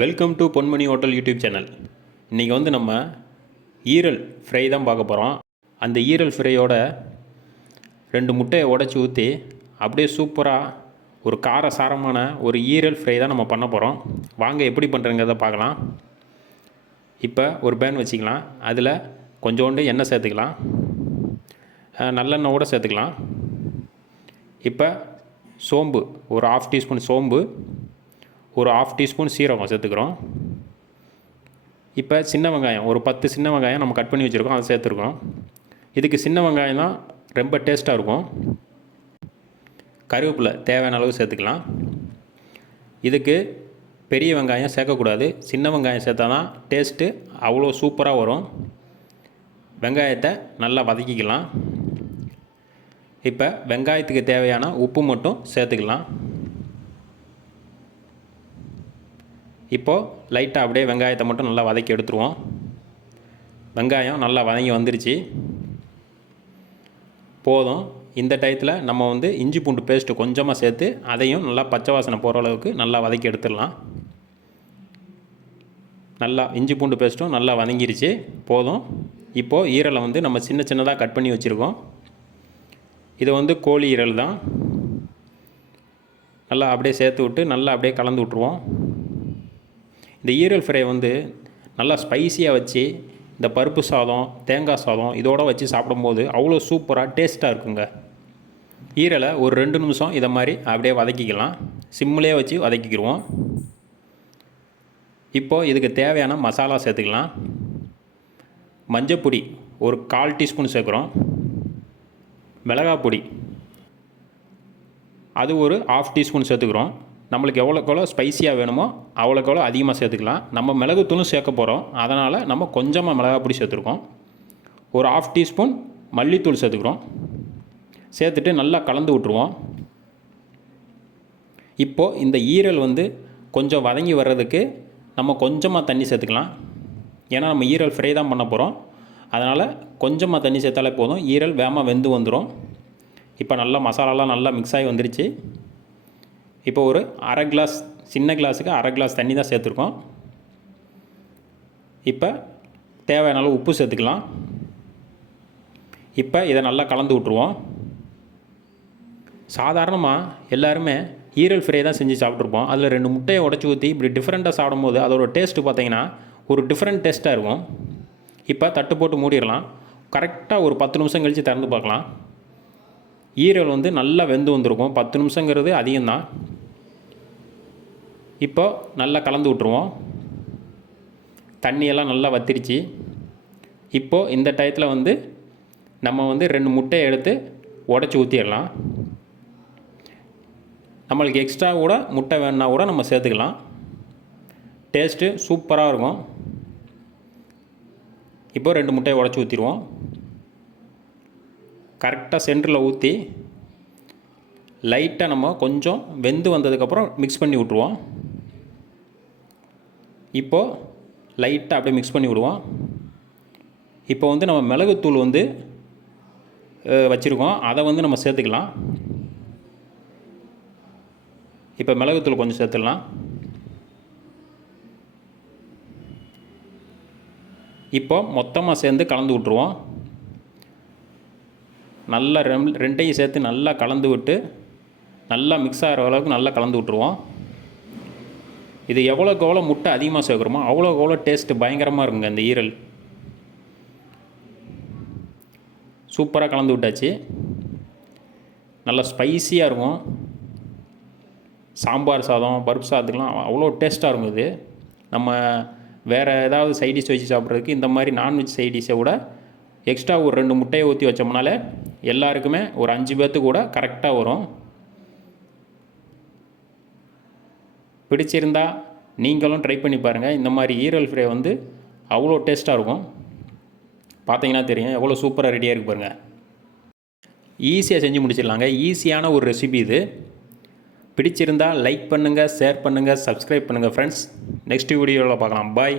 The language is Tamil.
Welcome to Ponmani hotel YouTube channel. இன்றைக்கி வந்து நம்ம ஈரல் ஃப்ரை தான் பார்க்க போகிறோம். அந்த ஈரல் ஃப்ரையோட 2 முட்டையை உடச்சி ஊற்றி அப்படியே சூப்பராக ஒரு காரசாரமான ஒரு ஈரல் ஃப்ரை தான் நம்ம பண்ண போகிறோம். வாங்க எப்படி பண்ணுறங்கிறத பார்க்கலாம். இப்போ ஒரு பேன் வச்சுக்கலாம். அதில் கொஞ்சோண்டு எண்ணெய் சேர்த்துக்கலாம், நல்லெண்ணெய் கூட சேர்த்துக்கலாம். இப்போ சோம்பு ஒரு 1/2 டீஸ்பூன் சோம்பு, ஒரு 1/2 டீஸ்பூன் சீரகம் சேர்த்துக்கிறோம். இப்போ சின்ன வெங்காயம் ஒரு 10 சின்ன வெங்காயம் நம்ம கட் பண்ணி வச்சுருக்கோம், அதை சேர்த்துருக்கோம். இதுக்கு சின்ன வெங்காயம் தான் ரொம்ப டேஸ்ட்டாக இருக்கும். கருவேப்பிலை தேவையான அளவு சேர்த்துக்கலாம். இதுக்கு பெரிய வெங்காயம் சேர்க்கக்கூடாது, சின்ன வெங்காயம் சேர்த்தா தான் டேஸ்ட்டு அவ்வளோ சூப்பராக வரும். வெங்காயத்தை நல்லா வதக்கிக்கலாம். இப்போ வெங்காயத்துக்கு தேவையான உப்பு மட்டும் சேர்த்துக்கலாம். இப்போது லைட்டாக அப்படியே வெங்காயத்தை மட்டும் நல்லா வதக்கி எடுத்துருவோம். வெங்காயம் நல்லா வதங்கி வந்துருச்சு, போதும். இந்த டயத்தில் நம்ம வந்து இஞ்சி பூண்டு பேஸ்ட்டு கொஞ்சமாக சேர்த்து அதையும் நல்லா பச்சை வாசனை போகிற அளவுக்கு நல்லா வதக்கி எடுத்துடலாம். நல்லா இஞ்சி பூண்டு பேஸ்ட்டும் நல்லா வதங்கிருச்சு, போதும். இப்போது ஈரலை வந்து நம்ம சின்ன சின்னதாக கட் பண்ணி வச்சுருக்கோம். இது வந்து கோழி ஈரல் தான். நல்லா அப்படியே சேர்த்து விட்டு நல்லா அப்படியே கலந்து விட்ருவோம். இந்த ஈரல் ஃப்ரை வந்து நல்லா ஸ்பைஸியாக வச்சு இந்த பருப்பு சாதம், தேங்காய் சாதம் இதோடு வச்சு சாப்பிடும்போது அவ்வளோ சூப்பராக டேஸ்ட்டாக இருக்குங்க. ஈரலை ஒரு 2 நிமிஷம் இதை மாதிரி அப்படியே வதக்கிக்கலாம். சிம்மிலே வச்சு வதக்கிக்கிடுவோம். இப்போது இதுக்கு தேவையான மசாலா சேர்த்துக்கலாம். மஞ்சப்பொடி ஒரு 1/4 டீஸ்பூன் சேர்க்குறோம். மிளகாய் பொடி அது ஒரு 1/2 டீஸ்பூன் சேர்த்துக்கிறோம். நம்மளுக்கு எவ்வளோக்கெவ்வளோ ஸ்பைஸியாக வேணுமோ அவ்வளோக்கெவ்வளோ அதிகமாக சேர்த்துக்கலாம். நம்ம மிளகுத்தூளும் சேர்க்க போகிறோம், அதனால் நம்ம கொஞ்சமாக மிளகாய் பொடி சேர்த்துருக்கோம். ஒரு 1/2 டீஸ்பூன் மல்லித்தூள் சேர்த்துக்கிறோம். சேர்த்துட்டு நல்லா கலந்து விட்ருவோம். இப்போது இந்த ஈரல் வந்து கொஞ்சம் வதங்கி வர்றதுக்கு நம்ம கொஞ்சமாக தண்ணி சேர்த்துக்கலாம். ஏன்னா நம்ம ஈரல் ஃப்ரை தான் பண்ண போகிறோம், அதனால் கொஞ்சமாக தண்ணி சேர்த்தாலே போதும். ஈரல் வேகமாக வெந்து வந்துடும். இப்போ நல்லா மசாலாலாம் நல்லா மிக்ஸ் ஆகி வந்துருச்சு. இப்போ ஒரு 1/2 கிளாஸ், சின்ன கிளாஸுக்கு 1/2 கிளாஸ் தண்ணி தான் சேர்த்துருக்கோம். இப்போ தேவையான அளவு உப்பு சேர்த்துக்கலாம். இப்போ இதை நல்லா கலந்து விட்ருவோம். சாதாரணமாக எல்லாருமே ஈரல் ஃப்ரை தான் செஞ்சு சாப்பிட்ருப்போம். அதில் 2 முட்டையை உடச்சி ஊற்றி இப்படி டிஃப்ரெண்ட்டாக சாப்பிடும்போது அதோட டேஸ்ட்டு பார்த்திங்கன்னா ஒரு டிஃப்ரெண்ட் டேஸ்ட்டாக இருக்கும். இப்போ தட்டு போட்டு மூடிடலாம். கரெக்டாக ஒரு 10 நிமிஷம் கழித்து திறந்து பார்க்கலாம். ஈரல் வந்து நல்லா வெந்து வந்திருக்கும். 10 நிமிஷங்கிறது அதிகம்தான். இப்போ நல்லா கலந்து விட்ருவோம். தண்ணியெல்லாம் நல்லா வத்திருச்சு. இப்போது இந்த டயத்தில் வந்து நம்ம வந்து 2 முட்டையை எடுத்து உடச்சி ஊற்றிடலாம். நம்மளுக்கு எக்ஸ்ட்ரா கூட முட்டை வேணுன்னா கூட நம்ம சேர்த்துக்கலாம். டேஸ்ட்டு சூப்பராக இருக்கும். இப்போ 2 முட்டையை உடச்சி ஊற்றிடுவோம். கரெக்டாக சென்டரில் ஊற்றி லைட்டாக நம்ம கொஞ்சம் வெந்து வந்ததுக்கப்புறம் மிக்ஸ் பண்ணி விட்ருவோம். இப்போது லைட்டாக அப்படியே மிக்ஸ் பண்ணி விடுவோம். இப்போ வந்து நம்ம மிளகுத்தூள் வந்து வச்சுருக்கோம், அதை வந்து நம்ம சேர்த்துக்கலாம். இப்போ மிளகுத்தூள் கொஞ்சம் சேர்த்துடலாம். இப்போ மொத்தமாக சேர்ந்து கலந்து விட்ருவோம். நல்லா ரெண்டையும் சேர்த்து நல்லா கலந்து விட்டு நல்லா மிக்ஸ் ஆகிற அளவுக்கு நல்லா கலந்து விட்ருவோம். இது எவ்வளோக்கு எவ்வளோ முட்டை அதிகமாக சேர்க்குறோமோ அவ்வளோக்கு எவ்வளோ டேஸ்ட்டு பயங்கரமாக இருக்குங்க. இந்த ஈரல் சூப்பராக கலந்து விட்டாச்சு. நல்லா ஸ்பைஸியாக இருக்கும். சாம்பார் சாதம், பருப்பு சாதத்துக்கெலாம் அவ்வளோ டேஸ்ட்டாக இருக்கும். இது நம்ம வேறு ஏதாவது சைடிஷ் வச்சு சாப்பிட்றதுக்கு இந்த மாதிரி நான்வெஜ் சைடிஷை விட எக்ஸ்ட்ரா ஒரு 2 முட்டையை ஊற்றி வச்சோம்னாலே எல்லாருக்குமே ஒரு 5 பேர்த்துக்கு கூட கரெக்டாக வரும். பிடிச்சிருந்தா நீங்களும் ட்ரை பண்ணி பாருங்கள். இந்த மாதிரி ஈரல் ஃப்ரை வந்து அவ்வளோ டேஸ்ட்டாக இருக்கும். பார்த்தீங்கன்னா தெரியும் எவ்வளோ சூப்பராக ரெடியாக இருக்கு பாருங்கள். ஈஸியாக செஞ்சு முடிச்சிடலாங்க. ஈஸியான ஒரு ரெசிபி இது. பிடிச்சிருந்தால் லைக் பண்ணுங்கள், ஷேர் பண்ணுங்கள், சப்ஸ்கிரைப் பண்ணுங்கள் ஃப்ரெண்ட்ஸ். நெக்ஸ்ட் வீடியோவில் பார்க்கலாம். பாய்.